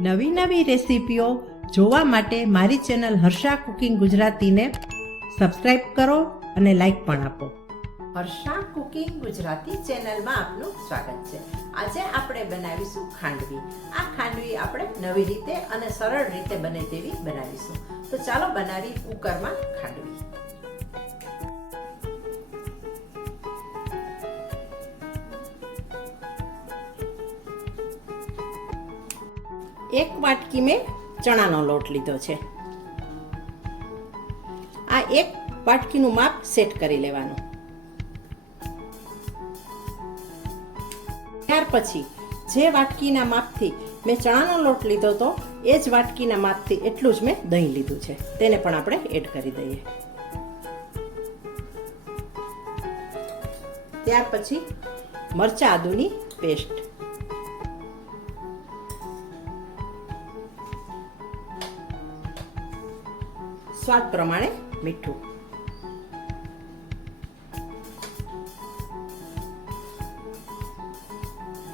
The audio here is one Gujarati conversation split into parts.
નવી નવી રેસીપીઓ જોવા માટે મારી ચેનલ હર્ષા કુકિંગ ગુજરાતીને સબસ્ક્રાઇબ કરો અને લાઈક પણ આપો. હર્ષા કુકિંગ ગુજરાતી ચેનલમાં આપનું સ્વાગત છે. આજે આપણે બનાવીશું ખાંડવી. આ ખાંડવી આપણે નવી રીતે અને સરળ રીતે બને તેવી બનાવીશું. તો ચાલો બનાવી કુકરમાં ખાંડવી. એક વાટકી મેં ચણાનો લોટ લીધો છે. આ એક વાટકીનું માપ સેટ કરી લેવાનું. ત્યાર પછી જે વાટકીના માપથી મેં ચણાનો લોટ લીધો તો એ જ વાટકીના માપથી એટલું જ મેં દહીં લીધું છે. તેને પણ આપણે એડ કરી દઈએ. ત્યાર પછી મરચા આદુની પેસ્ટ. સ્વાદ પ્રમાણે મીઠું.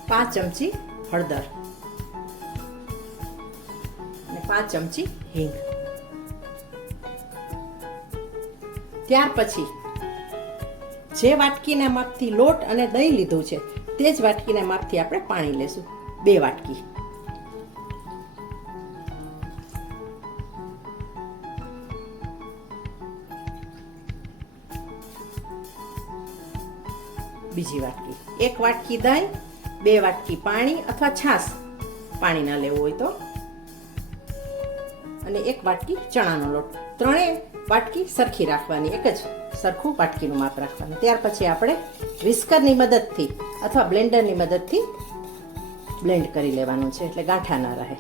પાંચ ચમચી હળદર. અને પાંચ ચમચી હિંગ. ત્યાર પછી જે વાટકીના માપથી લોટ અને દહીં લીધું છે, તે જ વાટકીના માપથી આપણે પાણી લેશું. બે વાટકી. બીજી વાટકી. એક વાટકી દહીં, બે વાટકી પાણી અથવા છાશ પાણી ના લેવું હોય તો. અને એક વાટકી ચણાનો લોટ. ત્રણેય વાટકી સરખી રાખવાની, એક જ સરખું વાટકીનું માપ રાખવાનું. ત્યાર પછી આપણે વિસ્કરની મદદથી અથવા બ્લેન્ડરની મદદથી બ્લેન્ડ કરી લેવાનું છે, એટલે ગાંઠા ના રહે.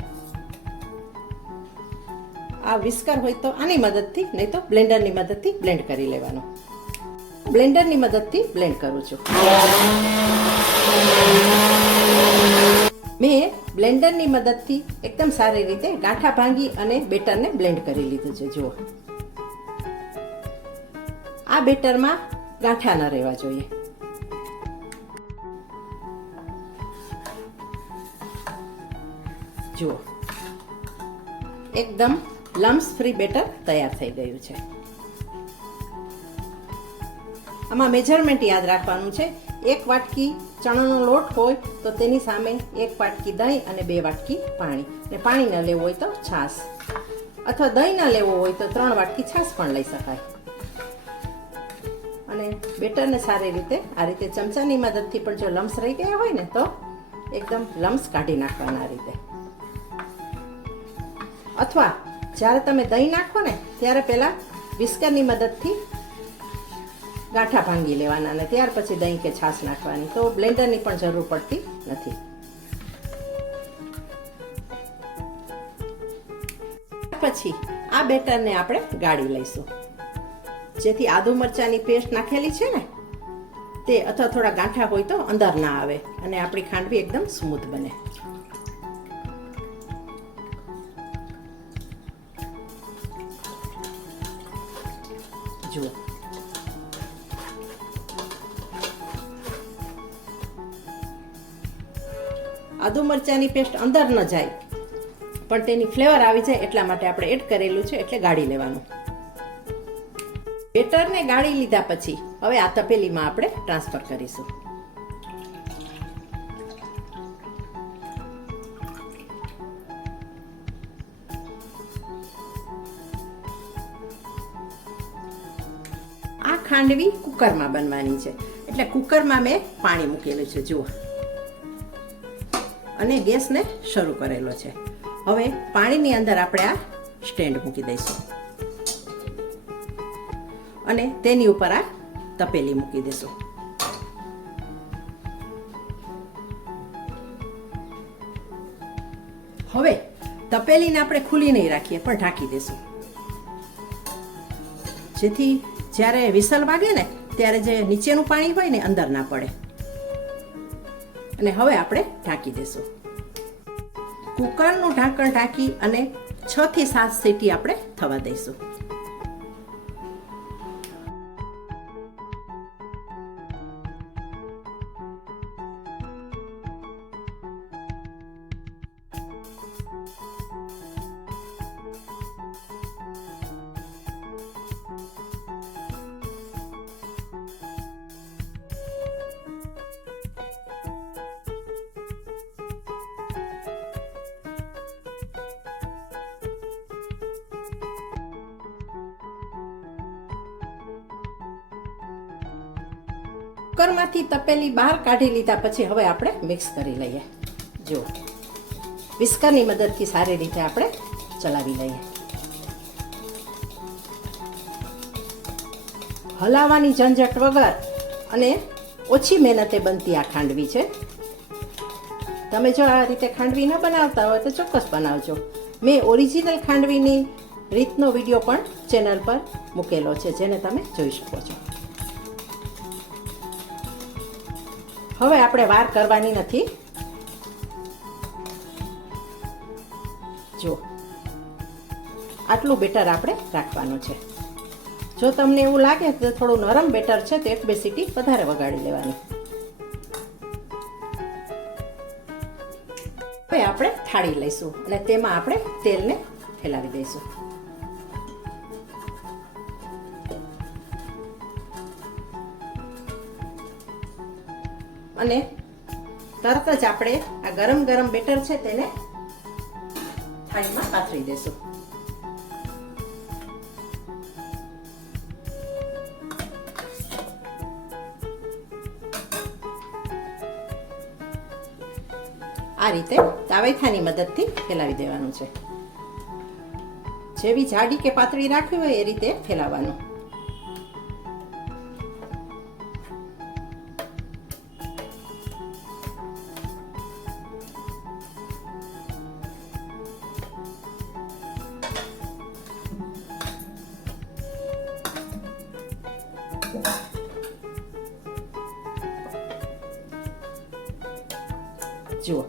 આ વિસ્કર હોય તો આની મદદથી, નહીં તો બ્લેન્ડરની મદદથી બ્લેન્ડ કરી લેવાનું. બ્લેન્ડરની મદદથી બ્લેન્ડ કરું છું. મેં બ્લેન્ડરની મદદથી એકદમ સારી રીતે ગાંઠા ભાંગી અને બેટરને બ્લેન્ડ કરી લીધું છે, જુઓ. આ બેટરમાં ગાંઠા ન રહેવા જોઈએ. જુઓ. એકદમ લમ્સ ફ્રી બેટર તૈયાર થઈ ગયું છે. આમાં મેજરમેન્ટ યાદ રાખવાનું છે. એક વાટકી ચણાનો લોટ હોય તો તેની સામે એક વાટકી દહીં અને બે વાટકી પાણી. ને પાણી ન લેવું હોય તો છાશ. અથવા દહીં ન લેવું હોય તો ત્રણ વાટકી છાશ પણ લઈ શકાય. અને બેટરને સારી રીતે, આ રીતે ચમચાની મદદથી પણ જો લમ્સ રહી ગયા હોય ને તો એકદમ લમ્સ કાઢી નાખવાના આ રીતે. અથવા જ્યારે તમે દહીં નાખો ને, ત્યારે પહેલાં વિસ્કરની મદદથી ગાંઠા ભાંગી લેવાના અને ત્યાર પછી દહીં કે છાશ નાખવાની. તો બ્લેન્ડરની પણ જરૂર પડતી નથી. પછી આ બેટરને આપણે ગાળી લઈશું. જેથી આદુ મરચાંની પેસ્ટ નાખેલી છે ને, તે અથવા થોડા ગાંઠા હોય તો અંદર ના આવે અને આપણી ખાંડવી એકદમ સ્મૂથ બને. જુઓ. આદુ મરચાંની પેસ્ટ અંદર ન જાય. પણ તેની ફ્લેવર આવી જાય એટલા માટે આપણે એડ કરેલું છે એટલે ગાળી લેવાનું. બેટરને ગાળી લીધા પછી હવે આ તપેલીમાં આપણે ટ્રાન્સફર કરીશું. આ ખાંડવી કુકરમાં બનવાની છે. એટલે કુકરમાં મેં પાણી મૂકેલું છે, જુઓ. અને ગેસને શરૂ કરેલો છે. હવે પાણીની અંદર આપણે આ સ્ટેન્ડ મૂકી દઈશું. અને તેની ઉપર આ તપેલી મૂકી દઈશું. હવે તપેલીને આપણે ખુલ્લી નહીં રાખીએ, પણ ઢાંકી દઈશું. જેથી જ્યારે વિસલ વાગે ને, ત્યારે જે નીચેનું પાણી હોય ને અંદર ના પડે. અને હવે આપણે ઢાંકી દઈશું. કુકરનું ઢાંકણ ઢાંકી અને છ થી સાત સીટી આપણે થવા દઈશું. કુકરમાંથી તપેલી બહાર કાઢી લીધા પછી હવે આપણે મિક્સ કરી લઈએ. જો વિસ્કરની મદદથી સારી રીતે આપણે ચલાવી લઈએ. હલાવવાની ઝંઝટ વગર અને ઓછી મહેનતે બનતી આ ખાંડવી છે. તમે જો આ રીતે ખાંડવી ન બનાવતા હોય તો ચોક્કસ બનાવજો. મેં ઓરિજિનલ ખાંડવીની રીતનો વીડિયો પણ ચેનલ પર મૂકેલો છે, જેને તમે જોઈ શકો છો. હવે આપણે વાર કરવાની નથી. જો, આટલું બેટર આપણે રાખવાનું છે. જો તમને એવું લાગે તો થોડું નરમ બેટર છે, તો એક બે સીટી વધારે વગાડી લેવાની. હવે આપણે થાળી લઈશું અને તેમાં આપણે તેલને ફેલાવી દઈશું. અને તરત જ આપણે આ ગરમ ગરમ બેટર છે તેને થાળીમાં પાથરી દેશું. આ રીતે તાવેથાની મદદથી ફેલાવી દેવાનું છે. જેવી જાડી કે પાતળી રાખવી હોય એ રીતે ફેલાવવાનું. જુઓ.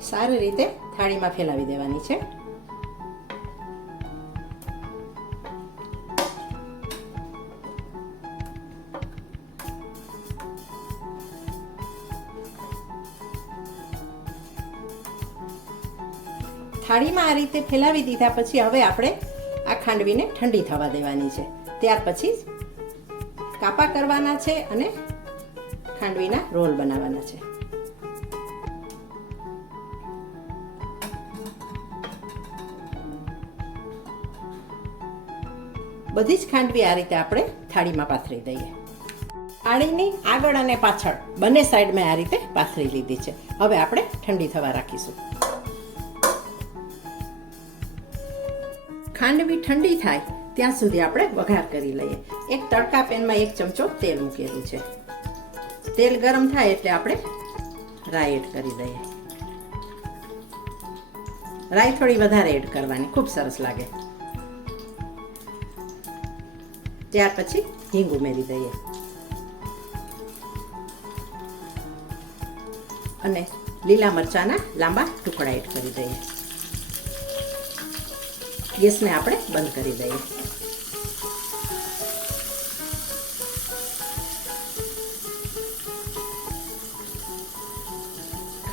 સારી રીતે થાળીમાં ફેલાવી દેવાની છે. થાળીમાં આ રીતે ફેલાવી દીધા પછી હવે આપણે આ ખાંડવીને ઠંડી થવા દેવાની છે. ત્યાર પછી કાપા કરવાના છે અને ખાંડવીના રોલ બનાવવાના છે. બધી જ ખાંડવી આ રીતે આપણે થાળીમાં પાથરી દઈએ. આળીની આગળ અને પાછળ બંને સાઈડ મેં આ રીતે પાથરી લીધી છે. હવે આપણે ઠંડી થવા રાખીશું. ખાંડવી ઠંડી થાય ત્યાં સુધી આપણે વઘાર કરી લઈએ. એક તડકા પેનમાં એક ચમચો તેલ મૂકેલું છે. તેલ ગરમ થાય એટલે આપણે રાઈ એડ કરી દઈએ. રાઈ થોડી વધારે એડ કરવાની, ખૂબ સરસ લાગે. ત્યાર પછી હિંગ ઉમેરી દઈએ. અને લીલા મરચાના લાંબા ટુકડા એડ કરી દઈએ. ગેસને આપણે બંધ કરી દઈએ.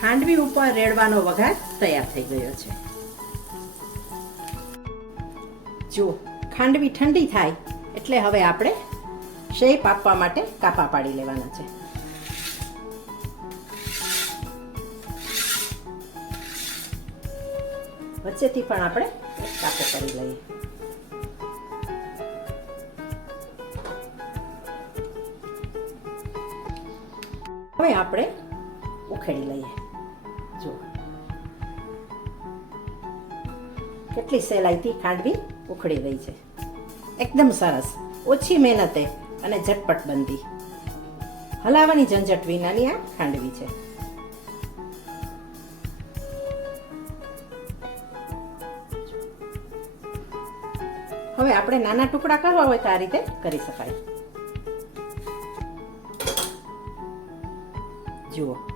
ખાંડવી ઉપર રેડવાનો વઘાર તૈયાર થઈ ગયો છે. જો ખાંડવી ઠંડી થાય એટલે હવે આપણે શેપ આપવા માટે કાપા પાડી લેવાના છે. વચ્ચેથી પણ આપણે કાપો કરી લઈએ. હવે આપણે ઉખેડી લઈએ. જો. કેટલી સહેલાઈથી ખાંડવી ઉખડી ગઈ છે. એકદમ સરસ. ઓછી મહેનતે અને ઝટપટ બનતી. હલાવાની ઝંઝટ વિનાની આ ખાંડવી છે. હવે આપણે નાના ટુકડા કરવા હોય તો આ રીતે કરી શકાય. જુઓ.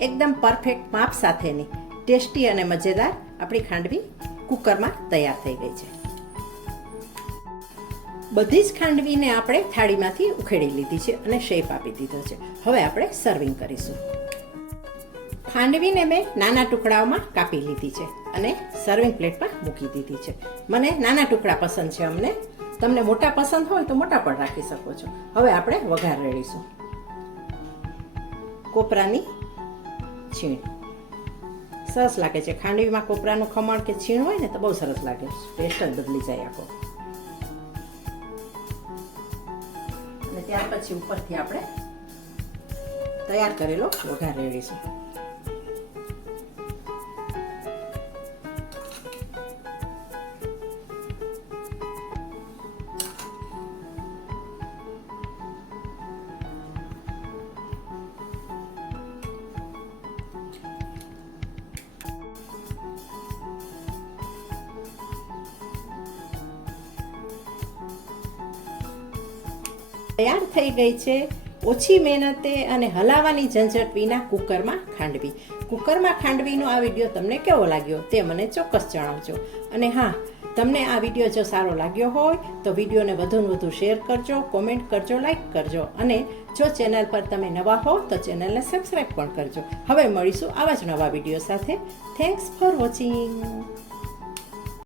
એકદમ પરફેક્ટ માપ સાથેની, ટેસ્ટી અને મજેદાર આપણી ખાંડવી કુકરમાં તૈયાર થઈ ગઈ છે. બધી જ ખાંડવીને આપણે થાળીમાંથી ઉખેડી લીધી છે અને શેપ આપી દીધો છે. હવે આપણે સર્વિંગ કરીશું. ખાંડવીને મેં નાના ટુકડાઓમાં કાપી લીધી છે અને સર્વિંગ પ્લેટમાં મૂકી દીધી છે. મને નાના ટુકડા પસંદ છે અમને. તમને મોટા પસંદ હોય તો મોટા પણ રાખી શકો છો. હવે આપણે વઘાર રેડીશું. કોપરાની છીણ. સરસ લાગે છે. ખાંડવીમાં કોપરાનું ખમણ કે છીણ હોય ને તો બહુ સરસ લાગે. ટેસ્ટ જ બદલી જાય આખો. ત્યાર પછી ઉપરથી આપણે તૈયાર કરેલો વઘાર રેડીશું તૈયાર થઈ ગઈ છે. ઓછી મહેનતે અને હલાવવાની ઝંઝટ વિના કુકરમાં ખાંડવી. કુકરમાં ખાંડવીનો આ વીડિયો તમને કેવો લાગ્યો તે મને ચોક્કસ જણાવજો. અને હા, તમને આ વીડિયો જો સારો લાગ્યો હોય, તો વિડીયોને વધુને વધુ શેર કરજો, કોમેન્ટ કરજો લાઇક કરજો. અને જો ચેનલ પર તમે નવા હો, તો ચેનલને સબસ્ક્રાઈબ પણ કરજો. હવે મળીશું આવા જ નવા વીડિયો સાથે. Thanks for watching